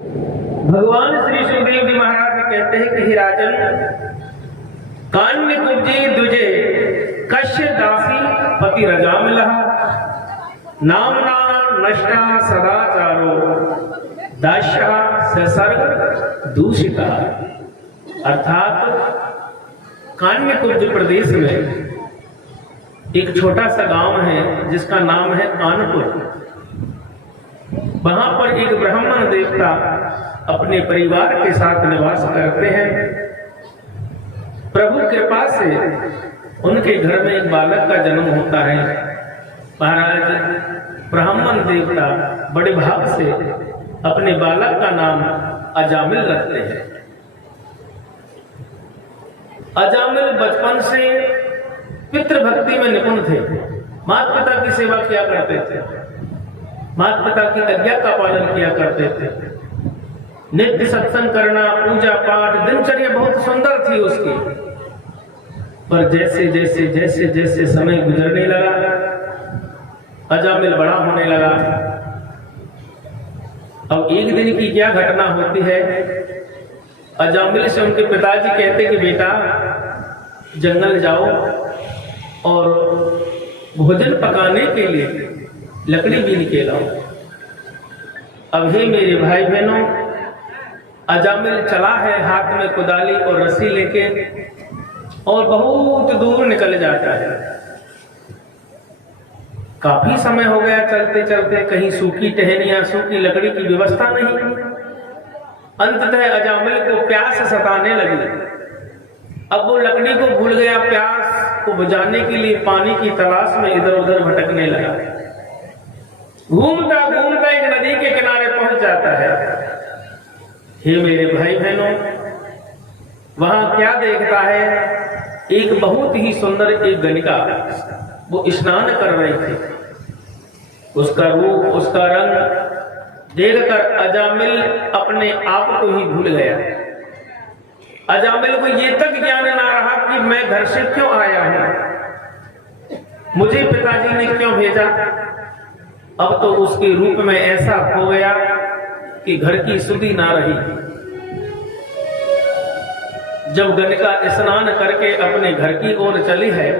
भगवान श्री सुखदेव जी महाराज कहते हैं कि हे राजन, कान्य कुब्जे दुजे कश्य दासी पति रजा मिलहा नामना नष्टा सदाचारो दास्या ससर्ग दूषिता। अर्थात कान्य कुब्ज प्रदेश में एक छोटा सा गांव है जिसका नाम है कानपुर। वहां पर एक ब्राह्मण देवता अपने परिवार के साथ निवास करते हैं। प्रभु कृपा से उनके घर में एक बालक का जन्म होता है। महाराज ब्राह्मण देवता बड़े भाव से अपने बालक का नाम अजामिल रखते हैं। अजामिल बचपन से पितृभक्ति में निपुण थे। माता पिता की सेवा किया करते थे, माता पिता की आज्ञा का पालन किया करते थे। नित्य सत्संग करना, पूजा पाठ, दिनचर्या बहुत सुंदर थी उसकी। पर जैसे जैसे जैसे जैसे समय गुजरने लगा, अजामिल बड़ा होने लगा। अब एक दिन की क्या घटना होती है, अजामिल से उनके पिताजी कहते कि बेटा जंगल जाओ और भोजन पकाने के लिए लकड़ी बीन के लाओ। अब हे मेरे भाई बहनों, अजामिल चला है हाथ में कुदाली और रस्सी लेके और बहुत दूर निकल जाता है। काफी समय हो गया चलते चलते, कहीं सूखी टहनियां, सूखी लकड़ी की व्यवस्था नहीं। अंततः अजामिल को प्यास सताने लगी। अब वो लकड़ी को भूल गया, प्यास को बुझाने के लिए पानी की तलाश में इधर उधर भटकने लगा। घूमता घूमता एक नदी के किनारे पहुंच जाता है। हे मेरे भाई बहनों, वहां क्या देखता है, एक बहुत ही सुंदर एक गणिका, वो स्नान कर रही थी। उसका रूप, उसका रंग देखकर अजामिल अपने आप को ही भूल गया। अजामिल को ये तक ज्ञान ना रहा कि मैं घर से क्यों आया हूं, मुझे पिताजी ने क्यों भेजा। अब तो उसके रूप में ऐसा हो गया कि घर की सुधि ना रही। जब गणिका स्नान करके अपने घर की ओर चली है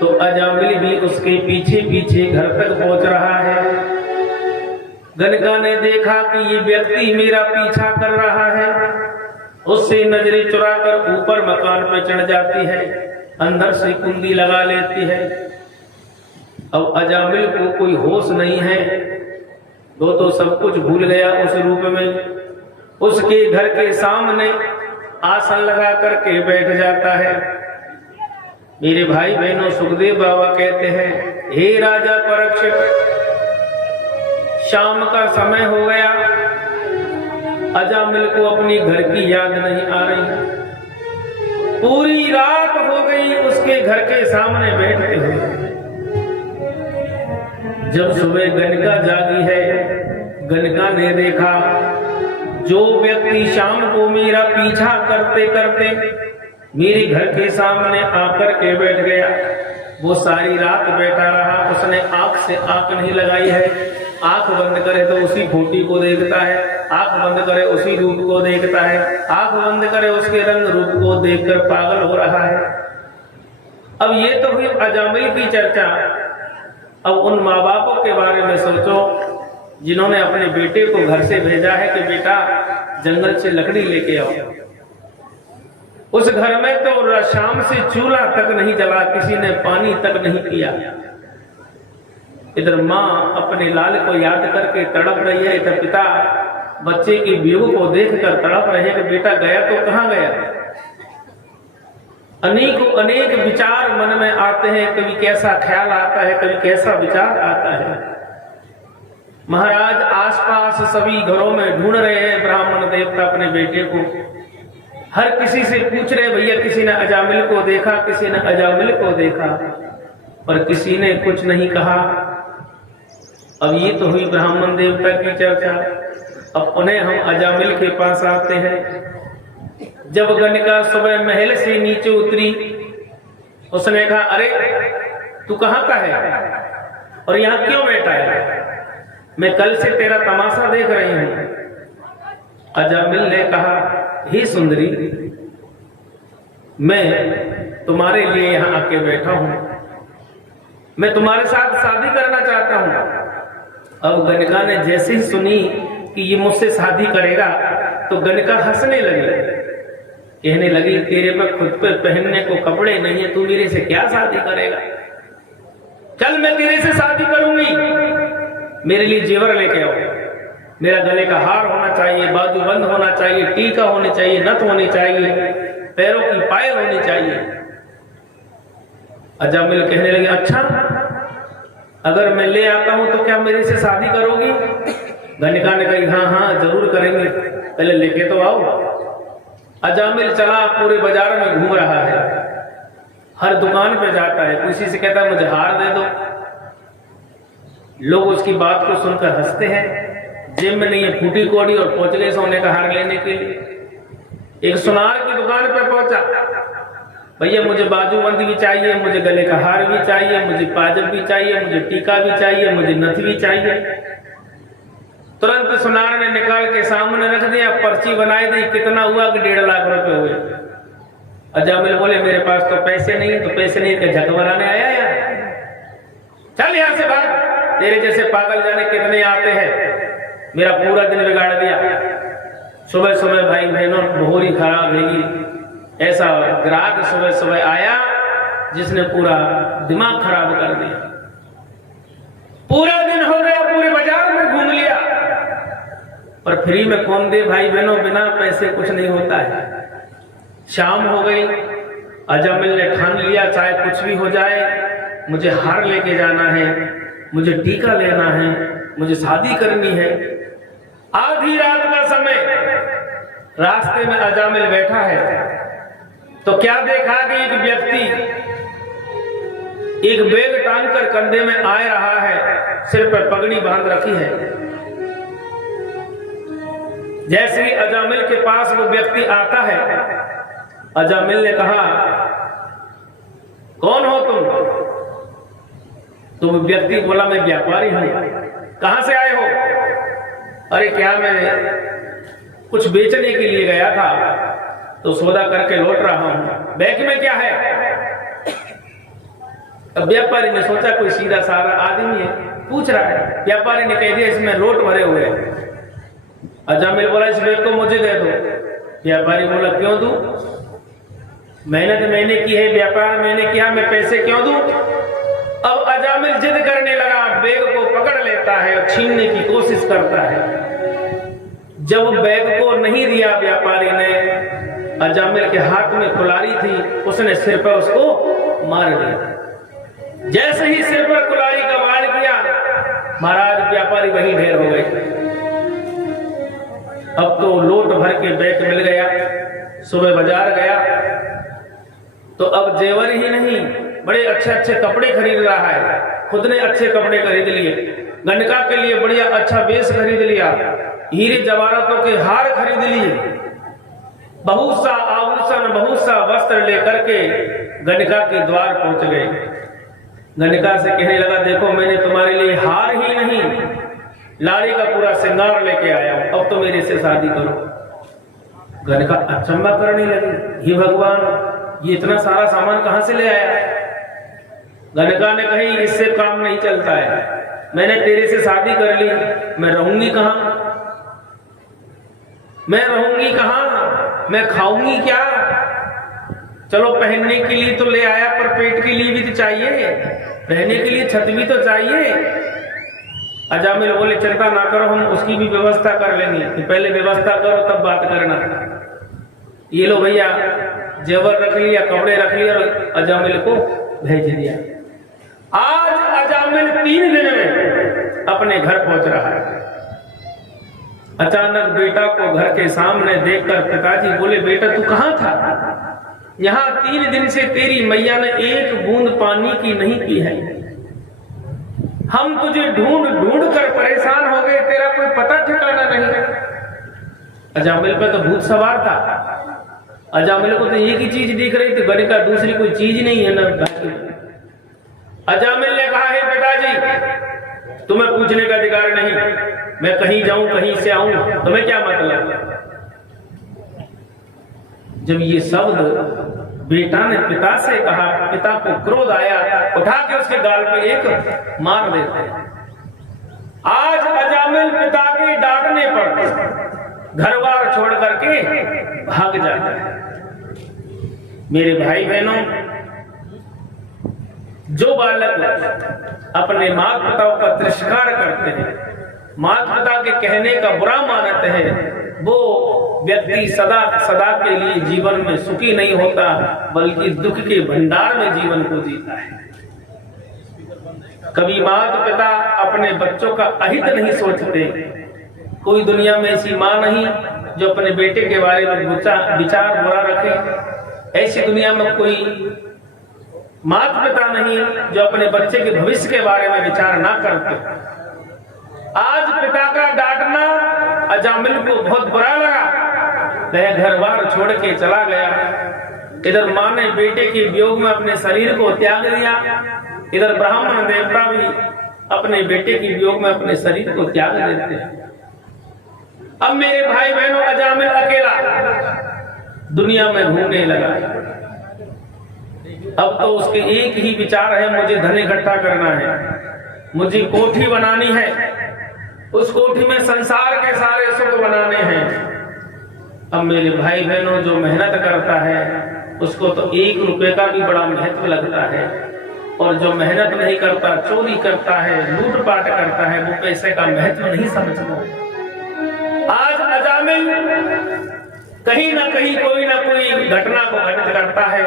तो अजामिल भी उसके पीछे पीछे घर तक पहुंच रहा है। गणिका ने देखा कि ये व्यक्ति मेरा पीछा कर रहा है, उससे नजरें चुराकर ऊपर मकान पर चढ़ जाती है, अंदर से कुंडी लगा लेती है। अब अजामिल को कोई होश नहीं है, वो तो सब कुछ भूल गया उस रूप में। उसके घर के सामने आसन लगा करके बैठ जाता है। मेरे भाई बहनों, सुखदेव बाबा कहते हैं, हे राजा परीक्षित, शाम का समय हो गया, अजामिल को अपने घर की याद नहीं आ रही। पूरी रात हो गई उसके घर के सामने बैठते हुए। जब सुबह गणिका जागी है, गणिका ने देखा जो व्यक्ति शाम को मेरा पीछा करते करते मेरे घर के सामने आकर के बैठ गया, वो सारी रात बैठा रहा। उसने आंख से आंख नहीं लगाई है, आंख बंद करे तो उसी फोटो को देखता है, आंख बंद करे उसी रूप को देखता है, आंख बंद करे उसके रंग रूप को देखकर पागल हो रहा है। अब ये तो हुई अजामिल की चर्चा। अब उन माँ बापों के बारे में सोचो जिन्होंने अपने बेटे को घर से भेजा है कि बेटा जंगल से लकड़ी लेके आओ। उस घर में तो शाम से चूल्हा तक नहीं जला, किसी ने पानी तक नहीं पिया। इधर माँ अपने लाल को याद करके तड़प रही है, इधर पिता बच्चे की वियोग को देखकर तड़प रहे हैं कि बेटा गया तो कहाँ गया। अनेक विचार मन में आते हैं, कभी कैसा ख्याल आता है, कभी कैसा विचार आता है। महाराज आसपास सभी घरों में ढूंढ रहे हैं ब्राह्मण देवता अपने बेटे को। हर किसी से पूछ रहे, भैया किसी ने अजामिल को देखा, किसी ने अजामिल को देखा, पर किसी ने कुछ नहीं कहा। अब ये तो हुई ब्राह्मण देवता की चर्चा। अब उन्हें हम अजामिल के पास आते हैं। जब गणिका सुबह महल से नीचे उतरी, उसने कहा, अरे तू कहाँ का है और यहाँ क्यों बैठा है? मैं कल से तेरा तमाशा देख रही हूँ। अजामिल ने कहा, हे सुंदरी, मैं तुम्हारे लिए यहां आके बैठा हूं, मैं तुम्हारे साथ शादी करना चाहता हूं। अब गणिका ने जैसे ही सुनी कि ये मुझसे शादी करेगा तो गणिका हंसने लगी, कहने लगी, तेरे पे खुद पे पहनने को कपड़े नहीं है, तू मेरे से क्या शादी करेगा? चल मैं तेरे से शादी करूंगी, मेरे लिए जेवर लेके आओ, मेरा गले का हार होना चाहिए, बाजूबंद होना चाहिए, टीका होनी चाहिए, नथ होनी चाहिए, पैरों की पायल होनी चाहिए। अजामिल कहने लगे, अच्छा अगर मैं ले आता हूं तो क्या मेरे से शादी करोगी? गणिका ने कही, हाँ हाँ जरूर करेंगे, पहले लेके तो आओ। अजामिल चला, पूरे बाजार में घूम रहा है, हर दुकान पे जाता है, किसी से कहता है मुझे हार दे दो। लोग उसकी बात को सुनकर हंसते हैं, जेब में नहीं है फूटी कोड़ी और पहुंच गए सोने का हार लेने के लिए। एक सुनार की दुकान पर पहुंचा, भैया मुझे बाजूबंद भी चाहिए, मुझे गले का हार भी चाहिए, मुझे पाजब भी चाहिए, मुझे टीका भी चाहिए, मुझे नथ भी चाहिए। तुरंत सुनार ने निकाल के सामने रख दिया, पर्ची बनाई दी, कितना हुआ कि 1.5 लाख रुपए हुए। अजामिल बोले, मेरे पास तो पैसे नहीं है। तो पैसे नहीं है, झक बनाने आया यार, चल यहां से भाग, तेरे जैसे पागल जाने कितने आते हैं, मेरा पूरा दिन बिगाड़ दिया। सुबह सुबह भाई बहनों भोरी खराब होगी, ऐसा ग्राहक सुबह सुबह आया जिसने पूरा दिमाग खराब कर दिया। पूरा दिन हो गया, पूरे बाजार में घूम लिया, पर फ्री में कौन दे भाई बहनों, बिना पैसे कुछ नहीं होता है। शाम हो गई, अजामिल ने ठान लिया, चाहे कुछ भी हो जाए, मुझे हार लेके जाना है, मुझे टीका लेना है, मुझे शादी करनी है। आधी रात का समय, रास्ते में अजामिल बैठा है, तो क्या देखा कि एक व्यक्ति एक बैग टांगकर कंधे में आ रहा है, सिर पर पगड़ी बांध रखी है। जैसे ही अजामिल के पास वो व्यक्ति आता है, अजामिल ने कहा, कौन हो तुम? तो वो व्यक्ति बोला, मैं व्यापारी हूं। कहां से आए हो? अरे क्या, मैं कुछ बेचने के लिए गया था, तो सौदा करके लौट रहा हूं। बैग में क्या है? अब व्यापारी ने सोचा कोई सीधा साधा आदमी है, पूछ रहा है। व्यापारी ने कह दिया, इसमें लोट भरे हुए हैं। अजामिल बोला, इस बैग को मुझे दे दो। व्यापारी बोला, क्यों दूं? मेहनत मैंने की है, व्यापार मैंने किया, मैं पैसे क्यों दूं? अब अजामिल जिद करने लगा, बैग को पकड़ लेता है और छीनने की कोशिश करता है। जब बैग को नहीं दिया व्यापारी ने, अजामिल के हाथ में कुल्हाड़ी थी, उसने सिर पर उसको मार दिया। जैसे ही सिर पर कुल्हाड़ी का वार किया, महाराज व्यापारी वहीं ढेर हो गए। अब तो लोट भर के बैग मिल गया। सुबह बाजार गया तो अब जेवर ही नहीं, बड़े अच्छे अच्छे कपड़े खरीद रहा है। खुद ने अच्छे कपड़े खरीद लिए, गणिका के लिए बढ़िया अच्छा वेश खरीद लिया, हीरे जवाहरातों के हार खरीद लिए, बहुत सा आभूषण, बहुत सा वस्त्र लेकर के गणिका के द्वार पहुंच गए। गणिका से कहने लगा, देखो मैंने तुम्हारे लिए हार ही नहीं, लाड़ी का पूरा श्रृंगार लेके आया हूं, अब तो मेरे से शादी करो। गणिका अचंभा करने लगी, हे भगवान, ये इतना सारा सामान कहां से ले आया? गणिका ने कही, इससे काम नहीं चलता है, मैंने तेरे से शादी कर ली, मैं रहूंगी कहां? मैं रहूंगी कहां? मैं खाऊंगी क्या? चलो पहनने के लिए तो ले आया, पर पेट के लिए भी तो चाहिए, रहने के लिए छत भी तो चाहिए। अजामिल बोले, चिंता ना करो, हम उसकी भी व्यवस्था कर लेंगे, तो पहले व्यवस्था करो तब बात करना। ये लो भैया, जेवर रख लिया, कपड़े रख लिए और अजामिल को भेज दिया। आज अजामिल 3 दिन में अपने घर पहुंच रहा है। अचानक बेटा को घर के सामने देखकर पिताजी बोले, बेटा तू कहां था? यहाँ 3 दिन से तेरी मैया ने एक बूंद पानी की नहीं पी है। हम तुझे ढूंढ ढूंढ कर परेशान हो गए, तेरा कोई पता ठिकाना नहीं। अजामिल पे तो भूत सवार था, अजामिल को तो एक ही चीज दिख रही थी, गणिका दूसरी कोई चीज नहीं है ना। अजामिल ने कहा, हे पिताजी, तुम्हें पूछने का अधिकार नहीं, मैं कहीं जाऊं कहीं से आऊं, तुम्हें क्या मतलब। जब ये शब्द बेटा ने पिता से कहा, पिता को क्रोध आया, उठा के उसके गाल पे एक मार देते हैं। आज अजामिल पिता के डांटने पर घर बार छोड़ करके भाग जाता है। मेरे भाई बहनों, जो बालक अपने माता पिता का तिरस्कार करते हैं, माता पिता के कहने का बुरा मानते हैं, वो व्यक्ति सदा सदा के लिए जीवन में सुखी नहीं होता, बल्कि दुख के भंडार में जीवन को जीता है। कभी माता पिता अपने बच्चों का अहित नहीं सोचते। कोई दुनिया में ऐसी माँ नहीं जो अपने बेटे के बारे में विचार बुरा रखे। ऐसी दुनिया में कोई माता पिता नहीं जो अपने बच्चे के भविष्य के बारे में विचार ना करते। आज पिता का डांटना अजामिल को बहुत बुरा लगा। वह घर बार छोड़ के चला गया। इधर माँ ने बेटे के वियोग में अपने शरीर को त्याग दिया, इधर ब्राह्मण देवता भी अपने बेटे के वियोग में अपने शरीर को त्याग देते हैं। अब मेरे भाई बहनों, अजामिल अकेला दुनिया में घूमने लगा। अब तो उसके एक ही विचार है, मुझे धन इकट्ठा करना है, मुझे कोठी बनानी है, उस कोठी में संसार के सारे सुख बनाने हैं। अब मेरे भाई बहनों, जो मेहनत करता है उसको तो 1 रुपए का भी बड़ा महत्व लगता है, और जो मेहनत नहीं करता, चोरी करता है, लूटपाट करता है, वो पैसे का महत्व नहीं समझता। आज अजामिल कहीं ना कहीं कोई ना कोई घटना को घटित करता है,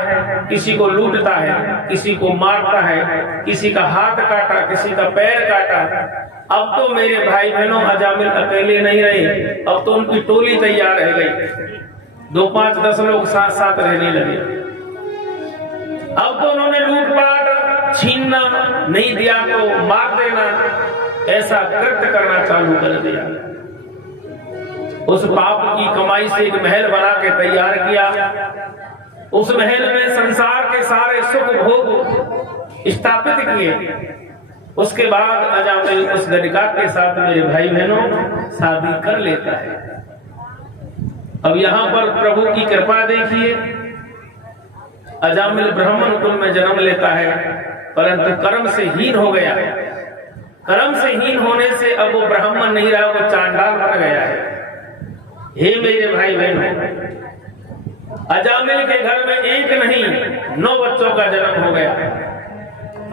किसी को लूटता है, किसी को मारता है, किसी का हाथ काटा, किसी का पैर काटा। अब तो मेरे भाई बहनों, अजामिल अकेले नहीं रहे, अब तो उनकी टोली तैयार रह गई। 2, 5, 10 लोग साथ साथ रहने लगे। अब तो उन्होंने लूटपाट, छीनना, नहीं दिया तो मार देना, ऐसा कृत्य करना चालू कर दिया। उस पाप की कमाई से एक महल बना के तैयार किया। उस महल में संसार के सारे सुख भोग स्थापित किए। उसके बाद अजामिल उस गणिका के साथ मेरे भाई बहनों शादी कर लेता है। अब यहाँ पर प्रभु की कृपा देखिए, अजामिल ब्राह्मण कुल में जन्म लेता है, परंतु कर्म से हीन हो गया। कर्म से हीन होने से अब वो ब्राह्मण नहीं रहा, वो चांडाल बन गया है। हे मेरे भाई बहनों, अजामिल के घर में 1 नहीं 9 बच्चों का जन्म हो गया।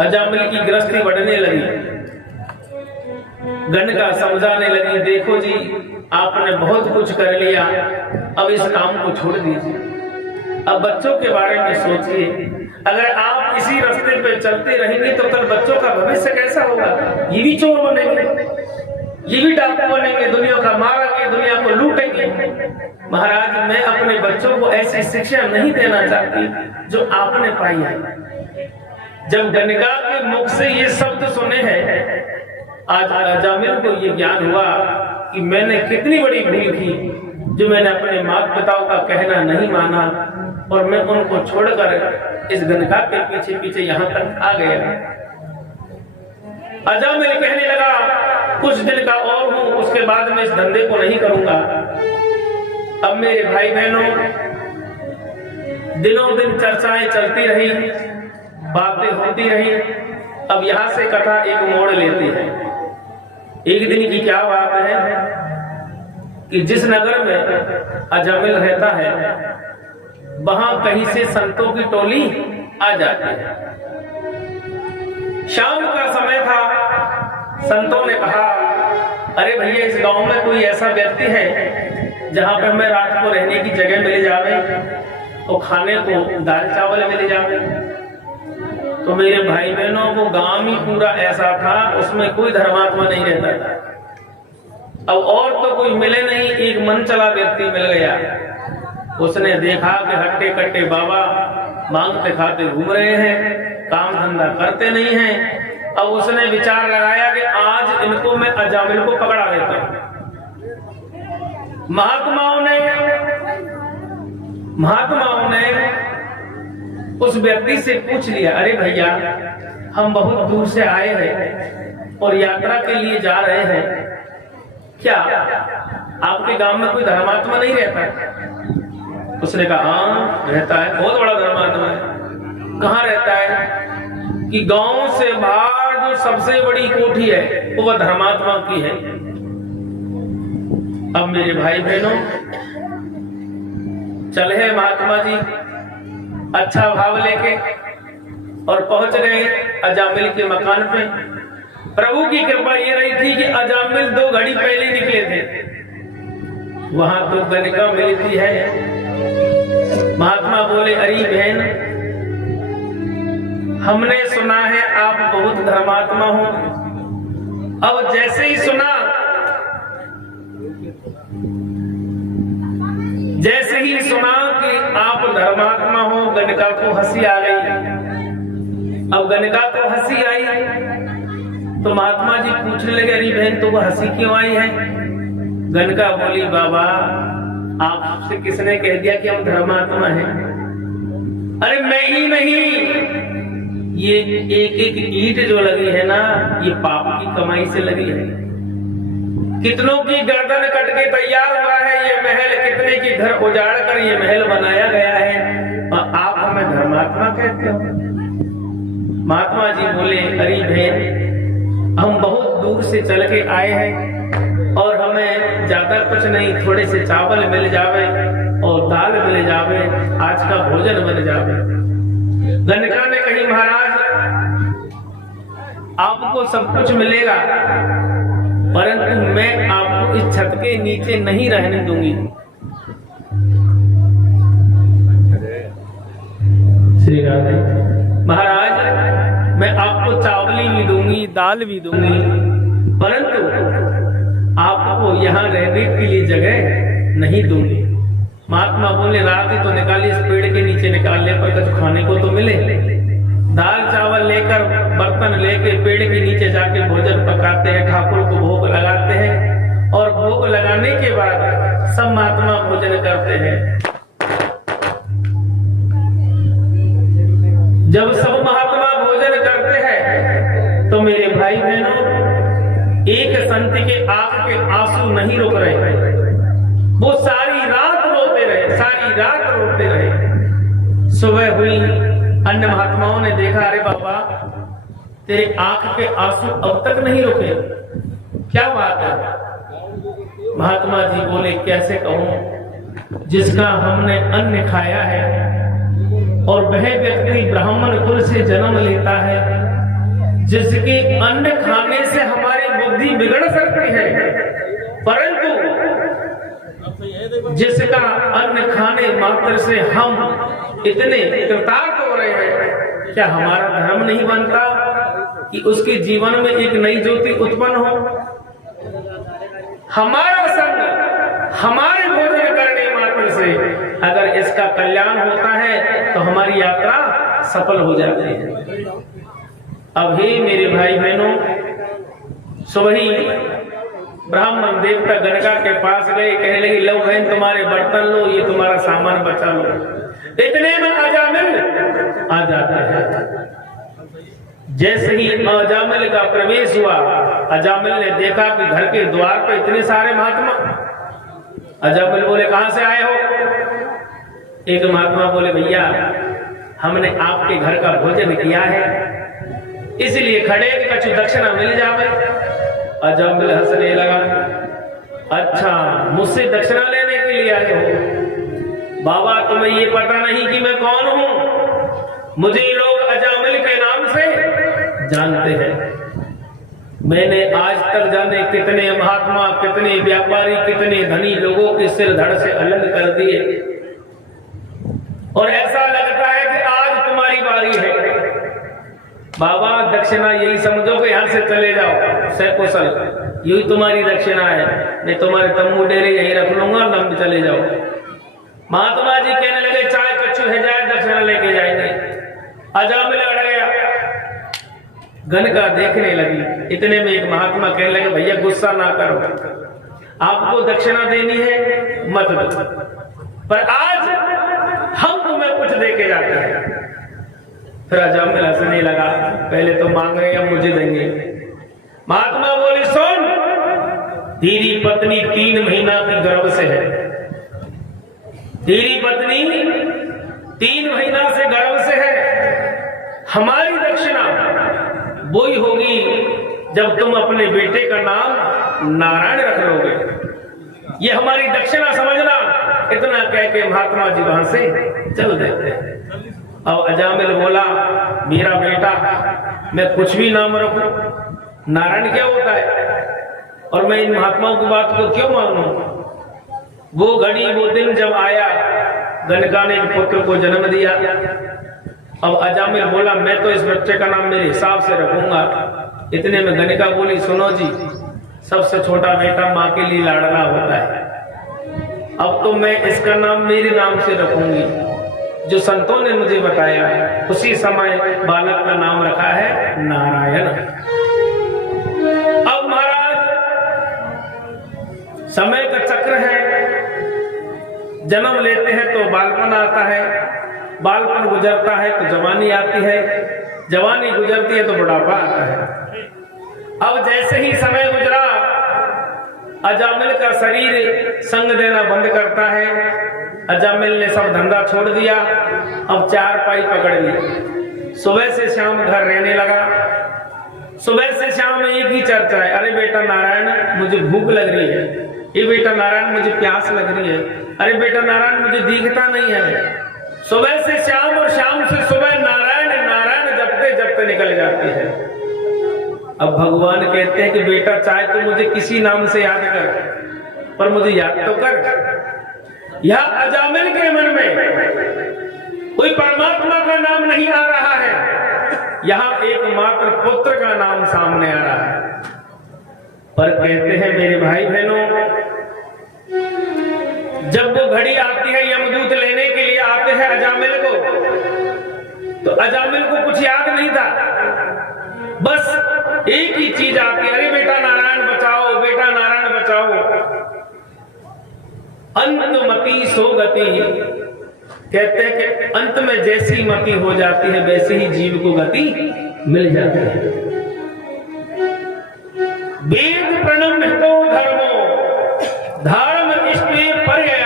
अजामिल की गृहस्थी बढ़ने लगी। गणिका समझाने लगी, देखो जी, आपने बहुत कुछ कर लिया, अब इस काम को छोड़ दीजिए, अब बच्चों के बारे में सोचिए। अगर आप इसी रास्ते पे चलते रहेंगे तो कल बच्चों का भविष्य कैसा होगा? ये भी चोर बनेंगे, ये भी डाकू बनेंगे, दुनिया का मारेंगे, दुनिया को लूटेंगे। महाराज, मैं अपने बच्चों को ऐसी शिक्षा नहीं देना चाहती जो आपने पाई है। जब गणिका के मुख से ये शब्द सुने हैं, आज अजामिल को ये ज्ञान हुआ कि मैंने कितनी बड़ी भूल की, जो मैंने अपने माता पिताओं का कहना नहीं माना और मैं उनको छोड़कर इस गणिका के पीछे पीछे यहाँ तक आ गया। अजामिल कहने लगा, कुछ दिन का और हूं, उसके बाद मैं इस धंधे को नहीं करूंगा। अब मेरे भाई बहनों, दिनों दिन चर्चाएं चलती रही, बातें होती रही। अब यहाँ से कथा एक मोड़ लेती है। एक दिन की क्या बात है कि जिस नगर में अजामिल रहता है, वहां कहीं से संतों की टोली आ जाती है। शाम का समय था। संतों ने कहा, अरे भैया, इस गांव में कोई ऐसा व्यक्ति है जहां पर मैं रात को रहने की जगह मिल जावे और खाने को दाल चावल मिल जावे। तो मेरे भाई बहनों, वो गांव ही पूरा ऐसा था, उसमें कोई धर्मात्मा नहीं रहता था। अब और तो कोई मिले नहीं, एक मन चला व्यक्ति मिल गया। उसने देखा कि हट्टे कट्टे बाबा मांगते खाते घूम रहे हैं, काम धंधा करते नहीं हैं। अब उसने विचार लगाया कि आज इनको मैं अजामिल को पकड़ा देता हूं। महात्माओं ने उस व्यक्ति से पूछ लिया, अरे भैया, हम बहुत दूर से आए हैं, और यात्रा के लिए जा रहे हैं, क्या आपके गांव में कोई धर्मात्मा नहीं रहता? उसने कहा हाँ रहता है, बहुत बड़ा धर्मात्मा है। कहाँ रहता है? कि गांव से बाहर जो सबसे बड़ी कोठी है वो धर्मात्मा की है। अब मेरे भाई बहनों, चले महात्मा जी अच्छा भाव लेके और पहुंच गए अजामिल के मकान पे। प्रभु की कृपा ये रही थी कि अजामिल 2 घड़ी पहले निकले थे। वहां तो गणिका मिलती है। महात्मा बोले अरे बहन, हमने सुना है आप बहुत धर्मात्मा हो। अब जैसे ही सुना, कि आप धर्मात्मा हो, गणिका को हंसी आ गई। अब गणिका को हंसी आई तो महात्मा जी पूछने लगे अरे बहन तो वो हंसी क्यों आई है? गणिका बोली बाबा आपसे किसने कह दिया कि हम धर्मात्मा हैं? अरे मैं ही नहीं, ये एक ईंट जो लगी है ना, ये पाप की कमाई से लगी है। कितनों की गर्दन कट के तैयार हुआ है ये महल, कितने की घर उजाड़ कर ये महल बनाया गया है, और आप हमें धर्मात्मा कहते हो? महात्मा जी बोले अरे बहन, हम बहुत दूर से चल के आए हैं और हमें ज्यादा कुछ नहीं, थोड़े से चावल मिल जावे और दाल मिल जावे, आज का भोजन मिल जावे। गणिका ने कही महाराज आपको सब कुछ मिलेगा, परंतु मैं आपको इस छत के नीचे नहीं रहने दूंगी। श्री राधे महाराज, मैं आपको चावली भी दूंगी, दाल भी दूंगी, परंतु आपको यहाँ रहने के लिए जगह नहीं दूंगी। महात्मा बोले रात ही तो निकाली, इस पेड़ के नीचे निकालने पर कुछ खाने को तो मिले। दाल चावल लेकर, बर्तन लेके पेड़ के नीचे जाके भोजन पकाते हैं, ठाकुर को भोग लगाते हैं, और भोग लगाने के बाद सब महात्मा भोजन करते हैं। जब सब महात्मा भोजन करते हैं तो मेरे भाई बहनों, एक संत के आंख के आंसू नहीं रुक रहे, वो सारी रात रोते रहे, सारी रात रोते रहे। सुबह हुई, अन्य महात्माओं ने देखा अरे बाबा तेरे आंख के आंसू अब तक नहीं रुके, क्या बात है? महात्मा जी बोले कैसे कहूं, जिसका हमने अन्न खाया है और वह व्यक्ति ब्राह्मण कुल से जन्म लेता है, जिसके अन्न खाने से हमारी बुद्धि बिगड़ सकती है, परंतु जिसका अन्न खाने मात्र से हम इतने कृतार्थ हो रहे हैं, क्या हमारा धर्म नहीं बनता कि उसके जीवन में एक नई ज्योति उत्पन्न हो? हमारा संग, हमारे भोजन करने मात्र से अगर इसका कल्याण होता है तो हमारी यात्रा सफल हो जाती है। अब हे मेरे भाई बहनों, सुबह ही ब्राह्मण देवता गणिका के पास गए, कहने लगे लो बहन तुम्हारे बर्तन लो, ये तुम्हारा सामान बचा लो। इतने में अजामिल आ जाता है। जैसे ही अजामिल का प्रवेश हुआ, अजामिल ने देखा कि घर के द्वार पर इतने सारे महात्मा। अजामिल बोले कहां से आए हो? एक महात्मा बोले भैया हमने आपके घर का भोजन किया है, इसलिए खड़े कछु दक्षिणा मिल जावे। अजामिल हंसने लगा, अच्छा मुझसे दक्षिणा लेने के लिए आए हो? बाबा तुम्हें ये पता नहीं कि मैं कौन हूं? मुझे लोग अजामिल के नाम से जानते हैं। मैंने आज तक जाने कितने महात्मा, कितने व्यापारी, कितने धनी लोगों के सिर धड़ से अलग कर दिए, और ऐसा लगता है कि आज तुम्हारी बारी है। बाबा दक्षिणा यही समझो कि यहां से चले जाओ सकुशल, यही तुम्हारी दक्षिणा है, मैं तुम्हारे तम्बू डेरे यही रख लूंगा, लंब चले जाओ। महात्मा जी कहने लगे चाहे कछु है जाए दक्षिणा लेके जाएंगे। अजामिल अड़ गया, गणिका देखने लगी। इतने में एक महात्मा कहने लगे भैया गुस्सा ना करो, आपको दक्षिणा देनी है मत दो, पर आज हम तुम्हें कुछ दे के जाते हैं। फिर अजामिल हंसने लगा, पहले तो मांग रहे हैं अब मुझे देंगे। महात्मा बोले सुन, तेरी पत्नी 3 महीना की गर्भ से है, तेरी पत्नी 3 महीना से गर्भ से है। हमारी दक्षिणा वही होगी जब तुम अपने बेटे का नाम नारायण रख लोगे, ये हमारी दक्षिणा समझना। इतना कह के महात्मा जी वहां से चल देते हैं। अब अजामिल बोला मेरा बेटा, मैं कुछ भी नाम रखूं, नारायण क्या होता है, और मैं इन महात्माओं की बात को क्यों मानूं। वो घड़ी वो दिन जब आया, गणका ने एक पुत्र को जन्म दिया। अब अजामिल बोला मैं तो इस बच्चे का नाम मेरे हिसाब से रखूंगा। इतने में गणका बोली सुनो जी, सबसे छोटा बेटा माँ के लिए लाडला होता है, अब तो मैं इसका नाम मेरे नाम से रखूंगी, जो संतों ने मुझे बताया। उसी समय बालक का नाम रखा है नारायण। अब महाराज समय का चक्र है, जन्म लेते हैं तो बालपन आता है, बालपन गुजरता है तो जवानी आती है, जवानी गुजरती है तो बुढ़ापा आता है। अब जैसे ही समय गुजरा, अजामिल का शरीर संग देना बंद करता है। अजामिल ने सब धंधा छोड़ दिया, अब 4 पाई पकड़ ली। सुबह से शाम घर रहने लगा। सुबह से शाम में एक ही चर्चा है, अरे बेटा नारायण मुझे भूख लग रही है, ये बेटा नारायण मुझे प्यास लग रही है, अरे बेटा नारायण मुझे दिखता नहीं है। सुबह से शाम और शाम से सुबह नारायण नारायण जपते जपते निकल जाती है। अब भगवान कहते हैं कि बेटा चाहे तो मुझे किसी नाम से याद कर, पर मुझे याद तो कर। यह अजामिल के मन में कोई परमात्मा का नाम नहीं आ रहा है, यहां एकमात्र पुत्र का नाम सामने आ रहा है। पर कहते हैं मेरे भाई बहनों, जब वो घड़ी आती है, यमदूत लेने के लिए आते हैं अजामिल को, तो अजामिल को कुछ याद नहीं था, बस एक ही चीज आती है, अरे बेटा नारायण बचाओ, बेटा नारायण बचाओ। अंतमति सो गति, कहते हैं कि अंत में जैसी मति हो जाती है वैसे ही जीव को गति मिल जाती है। वेद प्रणम हितो धर्मो धर्म इष्टे पर्यय।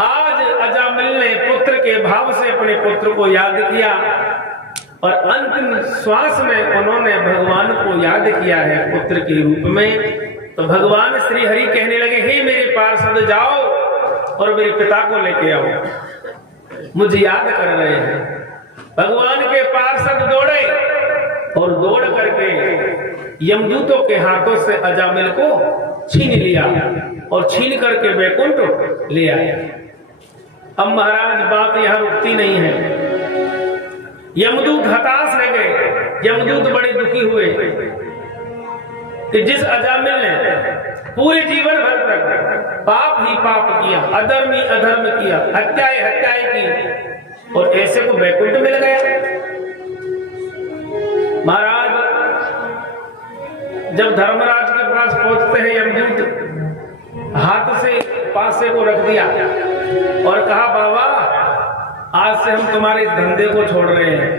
आज अजामिल ने पुत्र के भाव से अपने पुत्र को याद किया और अंतिम श्वास में उन्होंने भगवान को याद किया है पुत्र के रूप में। तो भगवान श्री हरि कहने लगे, हे मेरे पार्षद जाओ और मेरे पिता को लेके आओ, मुझे याद कर रहे हैं। भगवान के पार्षद दौड़े और दौड़ करके यमदूतों के हाथों से अजामिल को छीन लिया और छीन करके वैकुंठ ले आया। अब महाराज बात यहां रुकती नहीं है, यमदूत हताश रह गए, यमदूत बड़े दुखी हुए कि जिस अजामिल ने पूरे जीवन भर तक पाप ही पाप किया, अधर्म ही अधर्म किया, हत्याएं हत्याएं की, और ऐसे को वैकुंठ मिल गया। महाराज जब धर्मराज के पास पहुंचते हैं, यमदूत हाथ से पासे को रख दिया और कहा, बाबा आज से हम तुम्हारे इस धंधे को छोड़ रहे हैं।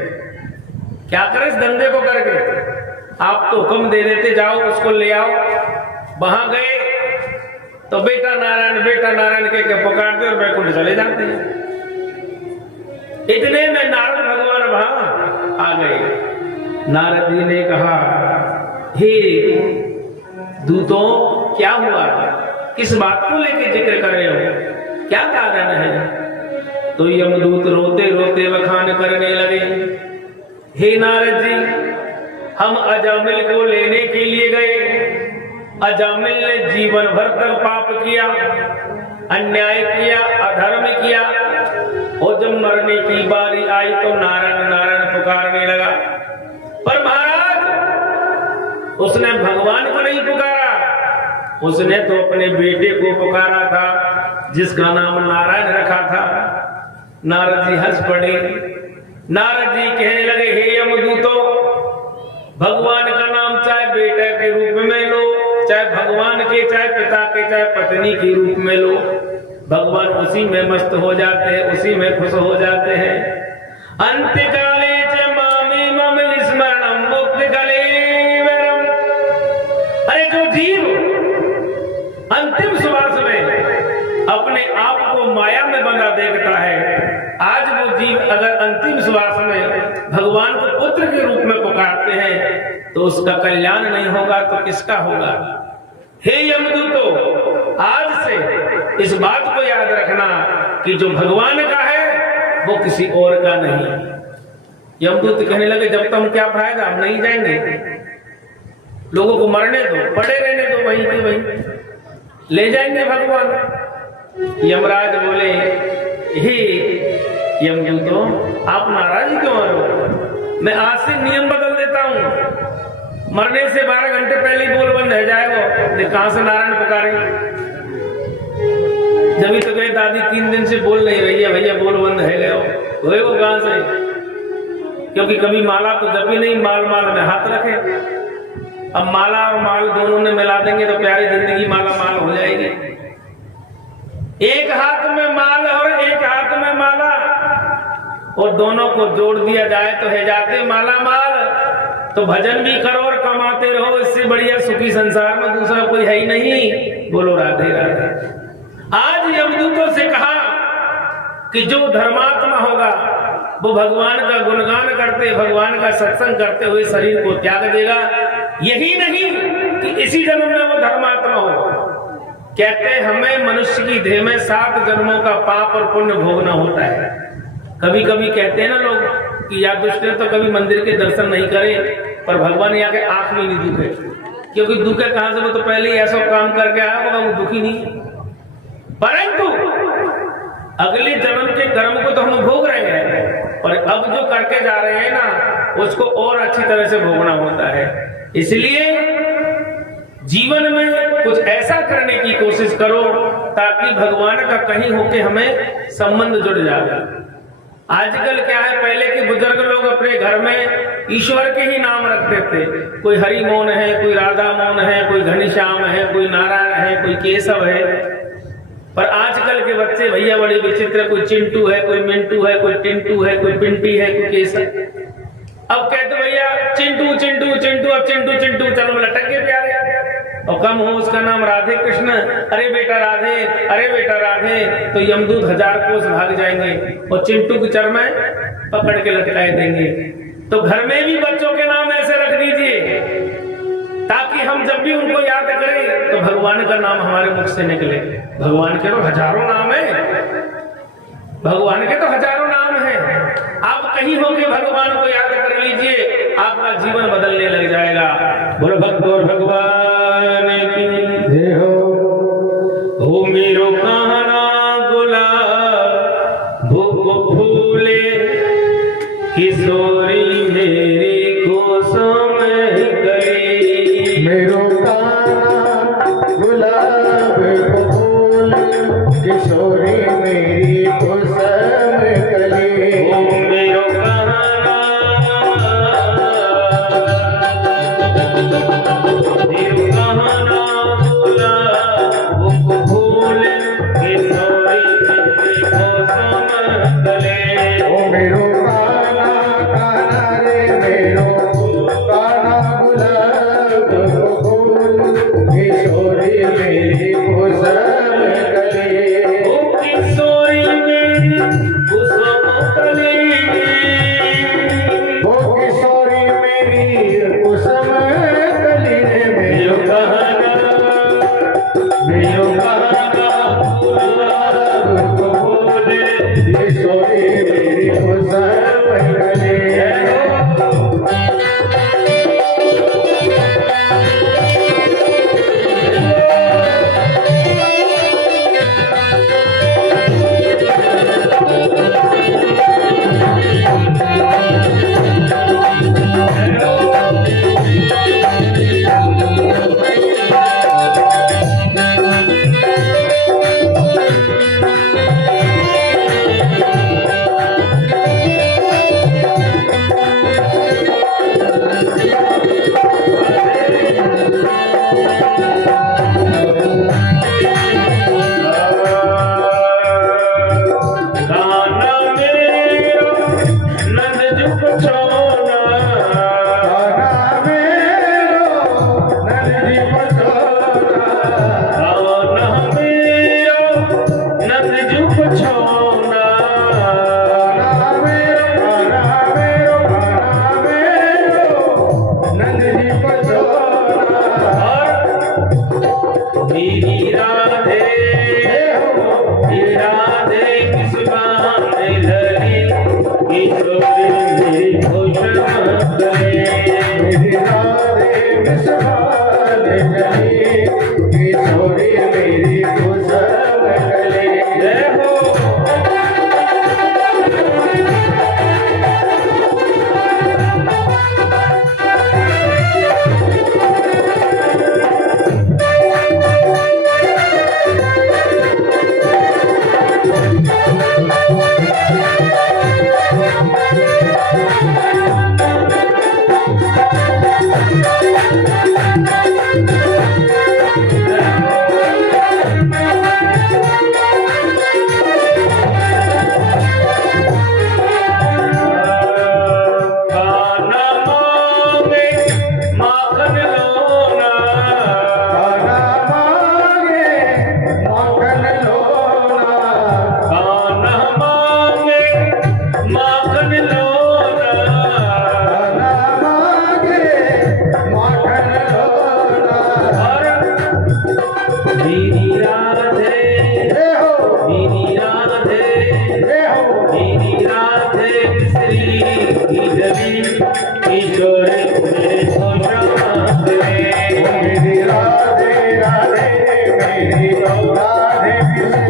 क्या करें इस धंधे को करके? आप तो हुक्म दे देते जाओ उसको ले आओ। वहां गए तो बेटा नारायण के पुकारते और वैकुंठ चले जाते हैं। इतने में नारद भगवान वहां आ गए। नारद जी ने कहा, हे दूतों क्या हुआ, किस बात को लेके जिक्र कर रहे हो, क्या कारण है? तो यमदूत रोते रोते बखान करने लगे, हे नारद जी, हम अजामिल को लेने के लिए गए, अजामिल ने जीवन भर तक पाप किया, अन्याय किया, अधर्म किया, और जब मरने की बारी आई तो नारायण नारायण पुकारने लगा। पर महाराज उसने भगवान को नहीं पुकारा, उसने तो अपने बेटे को पुकारा था जिसका नाम नारायण रखा था। नारद जी हंस पड़े। नारद जी कहने लगे, हे यमदूतों, भगवान का नाम चाहे बेटे के रूप में लो, चाहे भगवान के, चाहे पिता के, चाहे पत्नी के रूप में लो, भगवान उसी में मस्त हो जाते हैं, उसी में खुश हो जाते हैं। अंतकाले च मामे मम स्मरणं मुक्तिकाले वरम माया में बंधा देखता है, आज वो जीव अगर अंतिम श्वास में भगवान को पुत्र के रूप में पुकारते हैं तो उसका कल्याण नहीं होगा तो किसका होगा। हे यमदूतों, आज से इस बात को याद रखना कि जो भगवान का है वो किसी और का नहीं। यमदूत कहने लगे जब तक क्या फायदा, हम नहीं जाएंगे, लोगों को मरने दो, पड़े रहने दो वहीं के वहीं, ले जाएंगे भगवान। यमराज बोले हे यमदूतों, आप नाराज क्यों हो? मैं आज से नियम बदल देता हूं, मरने से 12 घंटे पहले ही बोल बंद हो जाएगा। कहां से नारायण पुकारे? जब तो कहे दादी 3 दिन से बोल नहीं रही है, भैया बोल बंद है गए वो कहां से? क्योंकि कभी माला तो जब भी नहीं, माल माल में हाथ रखे। अब माला और माल दोनों ने मिला देंगे तो प्यारी जिंदगी माला माल हो जाएगी। एक हाथ में माल और एक हाथ में माला, और दोनों को जोड़ दिया जाए तो है जाते माला माल। तो भजन भी करो और कमाते रहो, इससे बढ़िया सुखी संसार में दूसरा कोई है ही नहीं। बोलो राधे राधे। आज यमदूतों से कहा कि जो धर्मात्मा होगा वो भगवान का गुणगान करते, भगवान का सत्संग करते हुए शरीर को त्याग देगा। यही नहीं कि इसी जन्म में वो धर्मात्मा हो, कहते हमें मनुष्य की देह में 7 जन्मों का पाप और पुण्य भोगना होता है। कभी कभी कहते हैं ना लोग कि यार दुष्ट तो कभी मंदिर के दर्शन नहीं करे, पर भगवान यहाँ के आंख में नहीं दुखे, क्योंकि दुखे कहां से, वो तो पहले ही ऐसा काम करके आया होगा, वो दुखी नहीं। परंतु अगले जन्म के कर्म को तो हम भोग रहे हैं, और अब जो करके जा रहे हैं ना उसको और अच्छी तरह से भोगना होता है। इसलिए जीवन में कुछ ऐसा करने की कोशिश करो ताकि भगवान का कहीं होके हमें संबंध जुड़ जाए। आजकल क्या है, पहले के बुजुर्ग लोग अपने घर में ईश्वर के ही नाम रखते थे। कोई हरि मौन है, कोई राधा मौन है, कोई घनश्याम है, कोई नारायण है, कोई केशव है। पर आजकल के बच्चे भैया बड़े विचित्र, कोई चिंटू है, कोई मिंटू है, कोई टिंटू है, कोई पिंटी है, कोई केशव। अब कहते भैया चिंटू चिंटू चिंटू, अब चिंटू चिंटू चलो लटक के प्यारे, और कम हो उसका नाम राधे कृष्ण, अरे बेटा राधे, अरे बेटा राधे, तो यमदूत 1000 कोस भाग जाएंगे और चिंटू की चर में पकड़ के लटकाए देंगे। तो घर में भी बच्चों के नाम ऐसे रख दीजिए ताकि हम जब भी उनको याद करें तो भगवान का नाम हमारे मुख से निकले। भगवान के तो हजारों नाम है, भगवान के तो हजारों नाम है। आप कहीं होके भगवान को याद कर लीजिए, आपका जीवन बदलने लग जाएगा। बोलो भक्त और भगवान की जय हो मेरो कहना गुलाब भूख फूले किशोरी मेरी कोसम गई। मेरो कहना गुलाब फूल किशोरी मेरी कोसम गई। मेरो कहना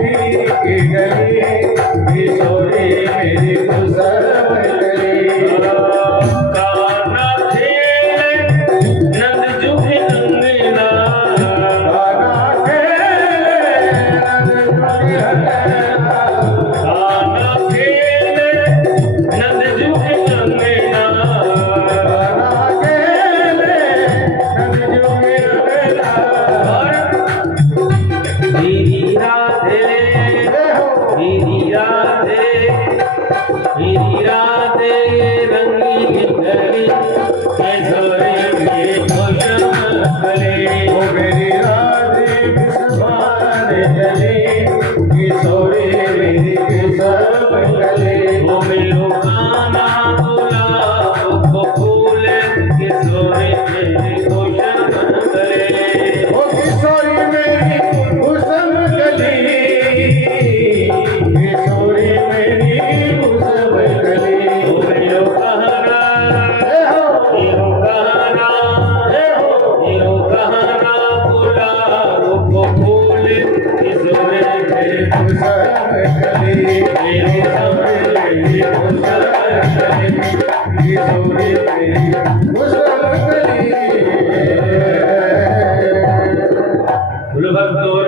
की गली किशोरी मेरी कुसुम कली गाना खेले नंद जुगे अंगना गाना खेले गाना खेले नंद जुगे अंगना गाना खेले नंद जुगे अंगना मेरी राधे मेरी राधे मेरी राधे रंगीली गली किशोरी मेरी कुसुम कली ओ मेरी राधे बिस्मान चली किशोरी मेरी कुसुम कली वो मेरो गाना गुलाब को फूल किशोरी मेरी कुसुम कली ओ किशोरी मेरी कुसुम कली किशोरी मेरी कुसुम कली वो मेरो कहना मेरो कहना मेरो कहना गुलाब को फूल किशोरी मेरी कुसुम कली मेरी मेरी कुसुम कली किशोरी मेरी कुसुम कली भक्तोर